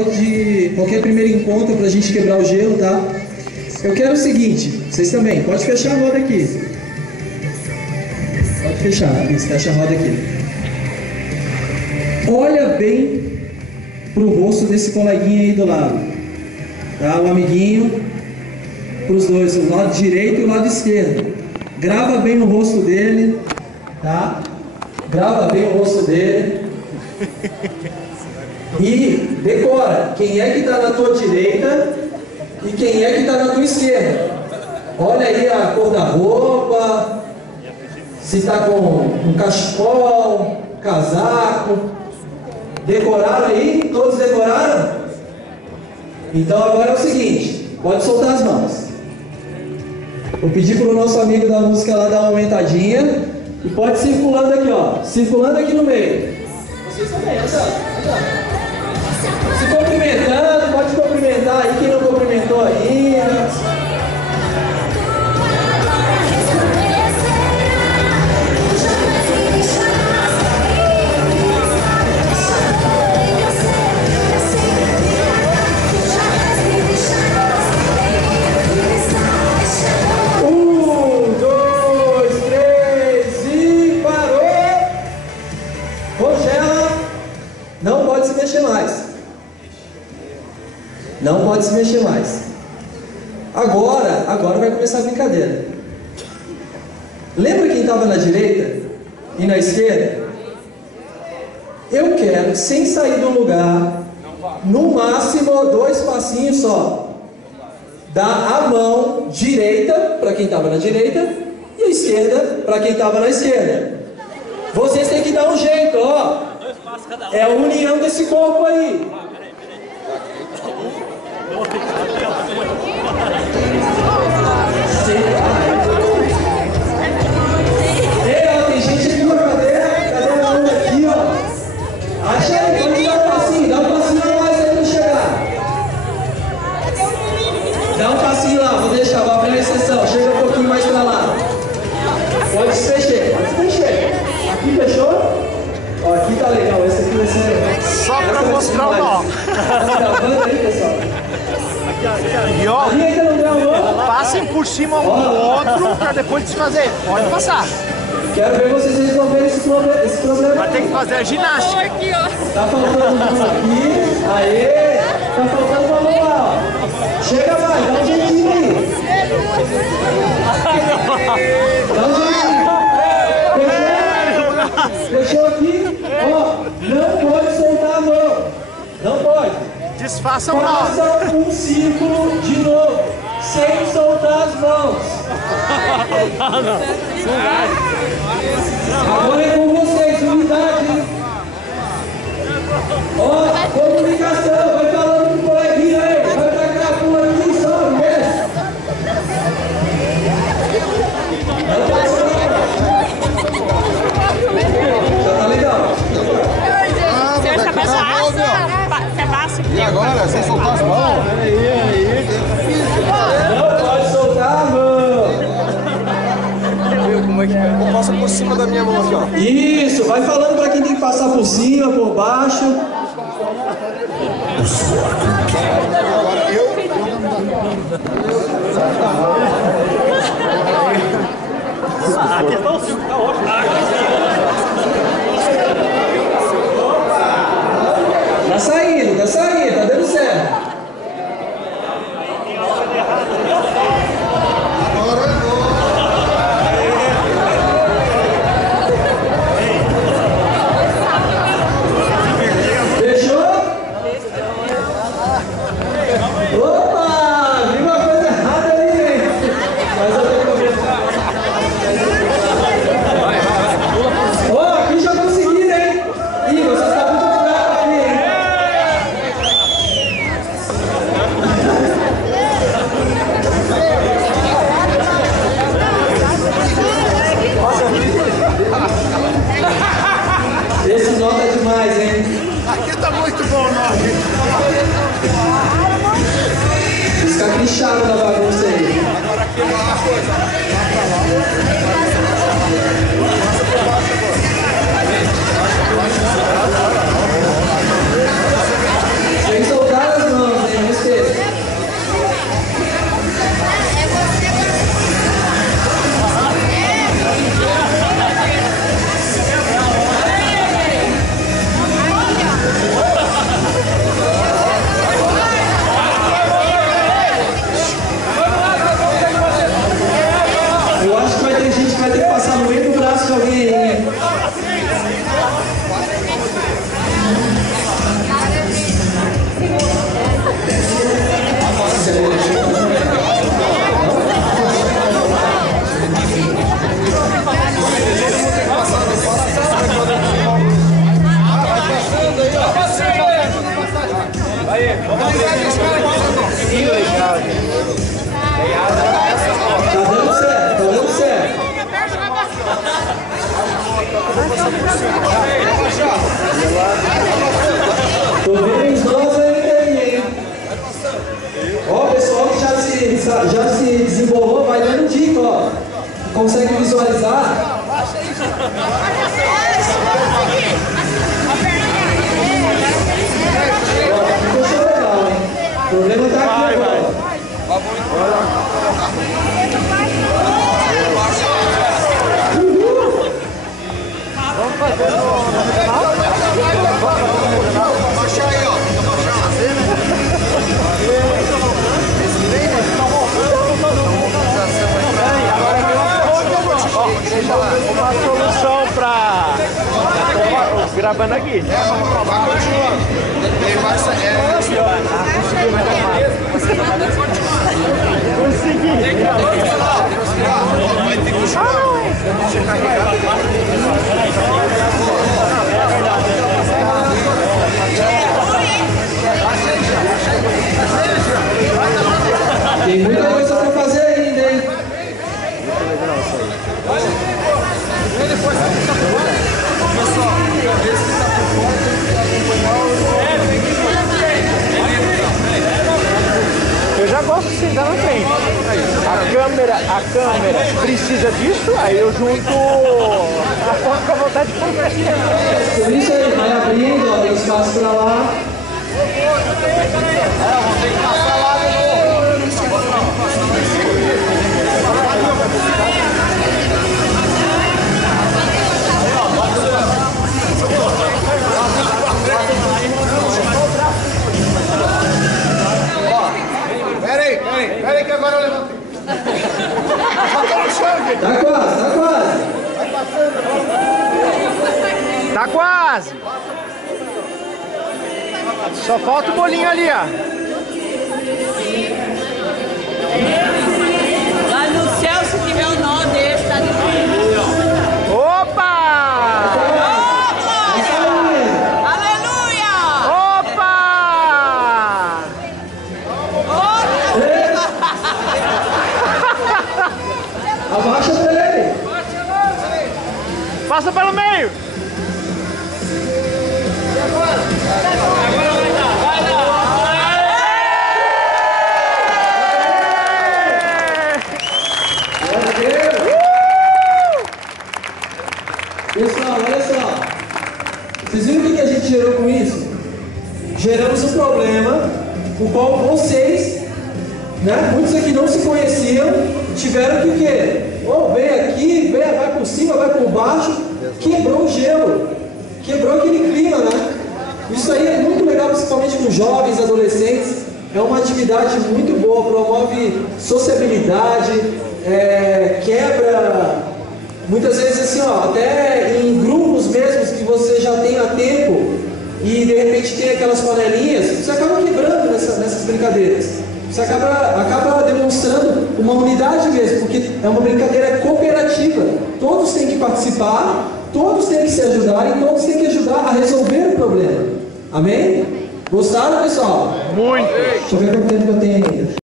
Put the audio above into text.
De qualquer primeiro encontro pra gente quebrar o gelo, tá? Eu quero o seguinte, vocês também, pode fechar a roda aqui. Pode fechar, isso, fecha a roda aqui. Olha bem pro rosto desse coleguinha aí do lado, tá? O amiguinho, pros dois, o lado direito e o lado esquerdo. Grava bem o rosto dele, tá? Grava bem o rosto dele. E decora quem é que está na tua direita e quem é que está na tua esquerda. Olha aí a cor da roupa, se está com um cachecol, casaco. Decoraram aí? Todos decoraram? Então agora é o seguinte, pode soltar as mãos. Vou pedir para o nosso amigo da música lá dar uma aumentadinha e pode ir circulando aqui, ó, circulando aqui no meio. Vocês também, anda. Se cumprimentando, pode cumprimentar aí quem não cumprimentou ainda. Não pode se mexer mais. Não pode se mexer mais. Agora vai começar a brincadeira. Lembra quem estava na direita e na esquerda? Eu quero, sem sair do lugar, no máximo 2 passinhos só. Dar a mão direita para quem estava na direita e a esquerda para quem estava na esquerda. Vocês têm que dar um jeito, ó. É a união desse corpo aí. Tem gente aqui na cadeira. Cadê a onda aqui, ó? Acha aí, pode dar um passinho. Dá um passinho a mais aí pra chegar. Dá um passinho lá, vou deixar, vou abrir a exceção. Chega um pouquinho mais pra lá. Pode se mexer, pode se mexer. Aqui fechou? Ó, aqui tá legal, esse aqui vai ser... Só pra mostrar o nó. Tá gravando aí, pessoal? E ó, Ali ainda não deu amor? passem por cima um do outro pra depois desfazer. Pode passar. Quero ver vocês resolverem esse problema. Vai ter que fazer a ginástica. Tá faltando um aqui. Aê! Tá faltando uma mão lá, ó. Chega mais, dá um jeitinho aí. Dá um jeitinho. Fechou aqui? Ó, não pode soltar a mão. Não pode. Desfaça o nó. Faça um círculo de novo, sem soltar as mãos. Agora é com vocês, unidade. Ó, comunicação, vai falando com o coleguinha aí. Vai tacar a pula aqui e sobe, mexe. Não pode soltar. Já tá legal. Você passa E agora, sem soltar as mãos? Não pode soltar a mão. Como é que é? Passa por cima da minha mão aqui, ó. Isso, vai falando pra quem tem que passar por cima, por baixo. Agora eu... A questão do circo tá ótima. Tá saindo, tá dando certo. Fechou? Opa! Vi uma coisa errada ali, gente. Mas eu tenho que ver. Tá dando certo, tá dando certo. Tô vendo os nós ainda aí, hein? Ó, o pessoal que já se desembolou, vai dando dica, ó. Consegue visualizar? Ficou show legal, hein? O problema tá aqui agora. Vamos fazer no final? Abaixa aí, ó. Uma solução pra... Gravando aqui. Vai continuando. Ele vai sair. Consegui. Vai ter que continuar. Tem muita coisa pra fazer ainda, hein? Eu já gosto de sentar na frente. A câmera precisa disso, aí eu junto a foto com a vontade de conversar. Por isso aí, vai abrindo, ó, tem espaço pra lá. Pera aí que agora eu levantei. Tá quase, tá quase. Tá quase. Só falta o bolinho ali, ó. Lá no céu, se tiver um nó desse, tá difícil. Opa! Aleluia! Opa! Abaixa pra ele. Passa pelo meio. Pessoal, olha só. Vocês viram o que a gente gerou com isso? Geramos um problema, o qual vocês, né, muitos aqui não se conheciam, tiveram que o quê? Oh, vem aqui, vai por cima, vai por baixo, quebrou o gelo, quebrou aquele clima, né? Isso aí é muito legal, principalmente com jovens, adolescentes. É uma atividade muito boa, promove sociabilidade, quebra, muitas vezes assim, ó, até em grupos mesmos que você já tem há tempo e de repente tem aquelas panelinhas, você acaba quebrando nessas brincadeiras. Você acaba demonstrando uma unidade mesmo, porque é uma brincadeira cooperativa. Todos têm que participar, todos têm que se ajudar e todos têm que ajudar a resolver o problema. Amém? Gostaram, pessoal? Muito. Deixa eu ver quanto tempo que eu tenho ainda.